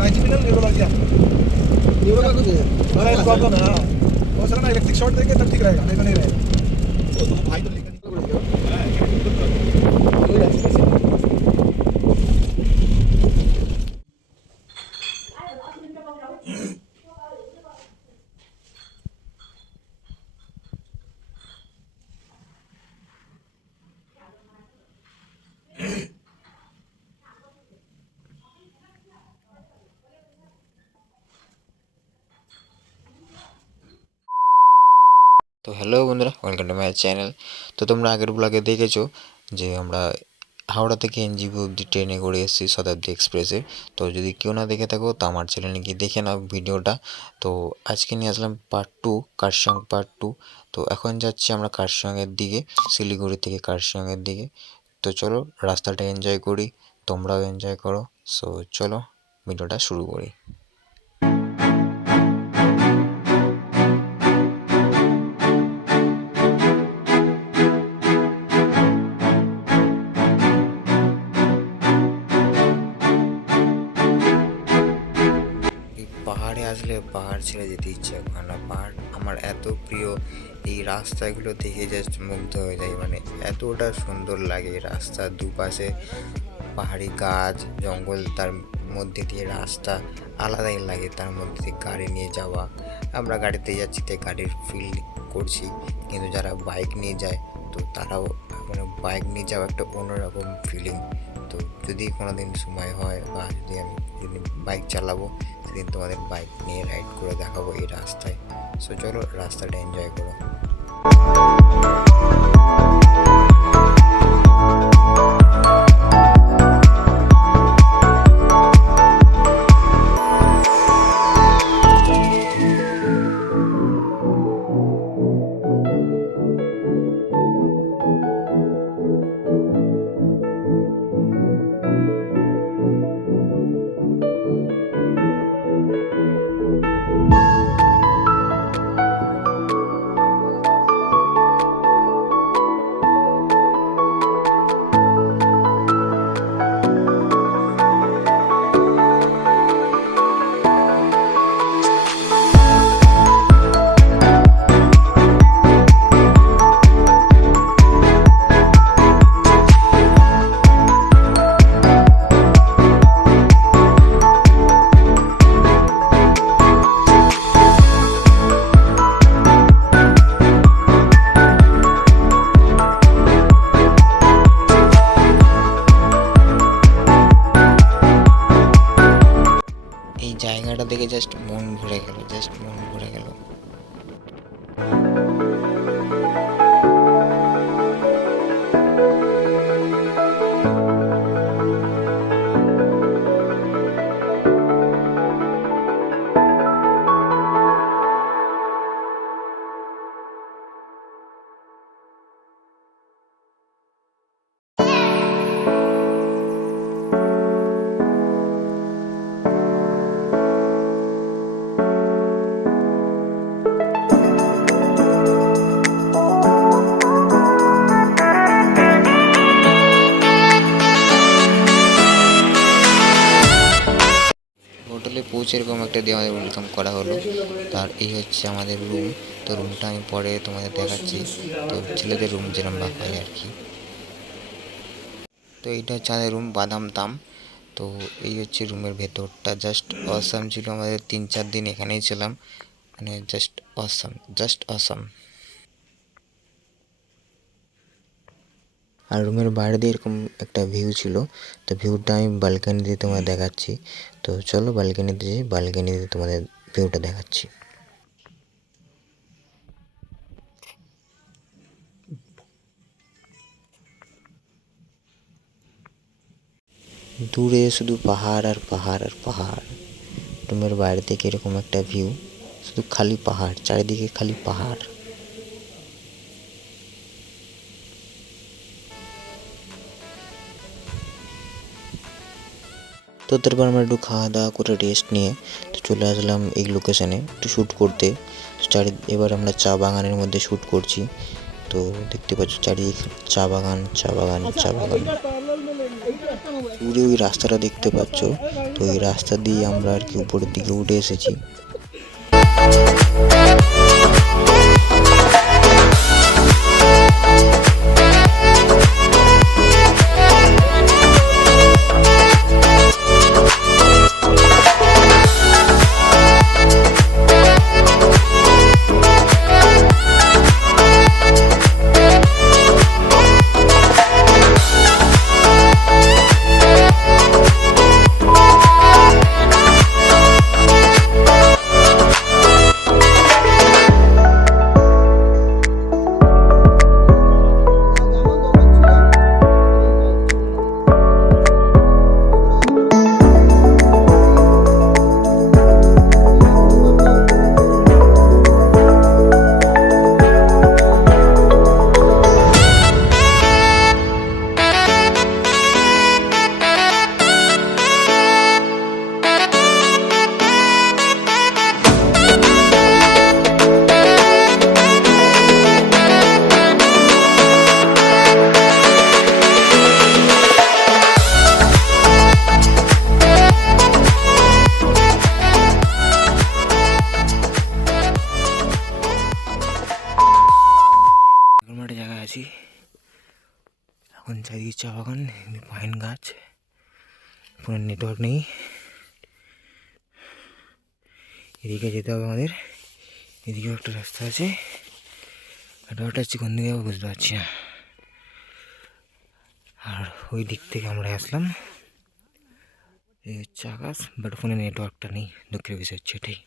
Trigeminal neurology आता है। Neuro कुछ अरे प्रॉब्लम है, हो सकता है इलेक्ट्रिक शॉर्ट देंगे तब ठीक रहेगा, नहीं तो नहीं रहेगा। तो तुम भाई तो लेकर তো হ্যালো বন্ধুরা, ওয়েলকাম টু মাই চ্যানেল। তো তোমরা আগের ব্লগে দেখেছো যে আমরা হাওড়া থেকে এনজিপি অব্দি ট্রেনে করে এসেছি শতাব্দী এক্সপ্রেসে। তো যদি কেউ না দেখে থাকো তো আমার চ্যানেলে গিয়ে দেখে নাও ভিডিওটা। তো আজকে নিয়ে আসলাম পার্ট 2, কার্শিয়াং পার্ট 2। তো এখন যাচ্ছি আমরা কার্শিয়াংয়ের দিকে, শিলিগুড়ি থেকে কার্শিয়াংয়ের দিকে। তো চলো রাস্তাটা এনজয় করি, তোমরাও এনজয় করো। সো চলো ভিডিওটা শুরু করি। পাহাড়ে আসলে পাহাড় ছেড়ে যেতে ইচ্ছে করে না। পাহাড় আমার এত প্রিয়, এই রাস্তাগুলো দেখে জাস্ট মুগ্ধ হয়ে যায়। মানে এতটা সুন্দর লাগে রাস্তার দুপাশে পাহাড়ি গাছ জঙ্গল, তার মধ্যে দিয়ে রাস্তা আলাদাই লাগে। তার মধ্যে দিয়ে গাড়ি নিয়ে যাওয়া, আমরা গাড়িতে যাচ্ছি তাই গাড়ির ফিল করছি, কিন্তু যারা বাইক নিয়ে যায় তো তারাও মানে বাইক নিয়ে যাওয়া একটা অন্যরকম ফিলিং। তো যদি কোনো দিন সময় হয় বা যদি আমি যেদিন বাইক চালাবো সেদিন তোমাদের বাইক নিয়ে রাইড করে দেখাবো এই রাস্তায়। সো চলো রাস্তাটা এনজয় করো। এই জায়গাটা দেখে জাস্ট মন ভরে গেল, জাস্ট মন ভরে গেল। হোটেলে পৌঁছে এরকম একটা দিয়ে আমাদের ওয়েলকাম করা হলো। তার এই হচ্ছে আমাদের রুম। তো রুমটা আমি পরে তোমাদের দেখাচ্ছি। তো ছেলেদের রুম যেরকম বা হয় আর কি। তো এইটা হচ্ছে আমাদের রুম, বাদাম তাম। তো এই হচ্ছে রুমের ভেতরটা, জাস্ট অসাম ছিল। আমাদের 3-4 দিন এখানেই ছিলাম, মানে জাস্ট অসাম, জাস্ট অসাম। আর রুমের বাইরে দিয়ে এরকম একটা ভিউ ছিল। তো ভিউটা আমি ব্যালকনি দিয়ে তোমাদের দেখাচ্ছি। তো চলো ব্যালকনিতে যাই, ব্যালকনিতে তোমাদের ভিউটা দেখাচ্ছি। দূরে শুধু পাহাড় আর পাহাড় আর পাহাড়। রুমের বাইরে থেকে এরকম একটা ভিউ, শুধু খালি পাহাড়, চারিদিকে খালি পাহাড়। তো তারপর আমরা একটু খাওয়া দাওয়া করে রেস্ট নিয়ে তো চলে আসলাম এই লোকেশানে একটু শ্যুট করতে। এবার আমরা চা বাগানের মধ্যে শ্যুট করছি। তো দেখতে পাচ্ছ চারিদিকে চা বাগান, চা বাগান, চা বাগান। দূরে ওই রাস্তাটা দেখতে পাচ্ছ, তো এই রাস্তা দিয়ে আমরা আর কি উপরের দিকে উঠে এসেছি। এখন একটা জায়গায় আছি, এখন চারিদিকে চা বাগান, পাইন গাছ, কোনো নেটওয়ার্ক নেই। এদিকে যেতে হবে আমাদের, এদিকেও একটা রাস্তা আছে, নেটওয়ার্কটা হচ্ছে কোন দিকে যাবো বুঝতে পারছি না। আর ওই দিক থেকে আমরা আসলাম, এই হচ্ছে আকাশ, বাট ফোনে নেটওয়ার্কটা নেই, দুঃখের বিষয় হচ্ছে এটাই।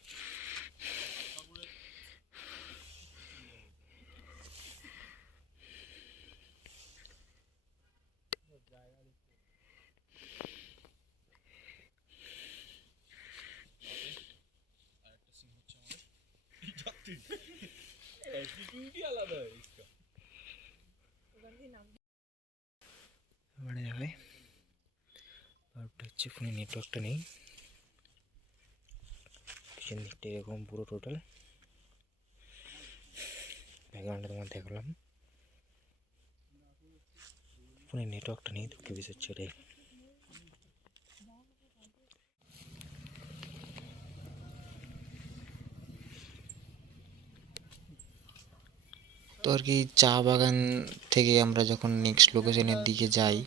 আমার জায়গায় ব্যাপারটা হচ্ছে ফোনে নেটওয়ার্কটা নেই, পিছন দিকটা এরকম পুরো টোটাল। ব্যাকগ্রাউন্ডটা তোমার দেখলাম, ফোনে নেটওয়ার্কটা নেই, দুঃখের বিষয় হচ্ছে এটাই। তো আর কি চা বাগান থেকে আমরা যখন নেক্সট লোকেশনের দিকে যাই,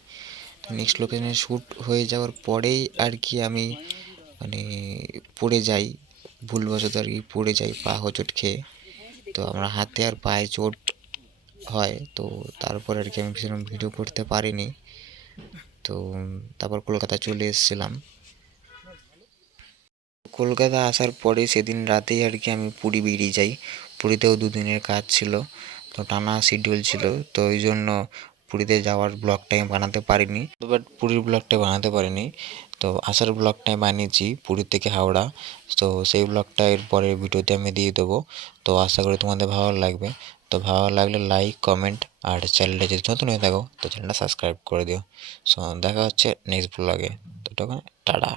তো নেক্সট লোকেশনে শ্যুট হয়ে যাওয়ার পরেই আর কি আমি মানে পড়ে যাই, ভুলবশত আর কি পড়ে যাই পা হোঁচট খেয়ে। তো আমার হাতে আর পায়ে চোট হয়, তো তারপর আর কি আমি সেরকম ভিডিও করতে পারিনি। তো তারপর কলকাতা চলে এসেছিলাম। কলকাতা আসার পরে সেদিন রাতেই আর কি আমি পুরী বেরিয়ে যাই। পুরীতেও দুদিনের কাজ ছিল, তো টানা শিডিউল ছিল, তো ওই জন্য পুরীতে যাওয়ার ব্লগটা আমি বানাতে পারিনি। বাট পুরীর ব্লগটা বানাতে পারিনি, তো আসার ব্লগটাই বানিয়েছি পুরী থেকে হাওড়া। তো সেই ব্লগটা এর পরের ভিডিওতে আমি দিয়ে দেবো। তো আশা করি তোমাদের ভালো লাগবে। তো ভালো লাগলে লাইক, কমেন্ট, আর চ্যানেলটা যদি নতুন হয়ে থাকো তো চ্যানেলটা সাবস্ক্রাইব করে দিও। সো দেখা হচ্ছে নেক্সট ব্লগে, তো তখন টাটা।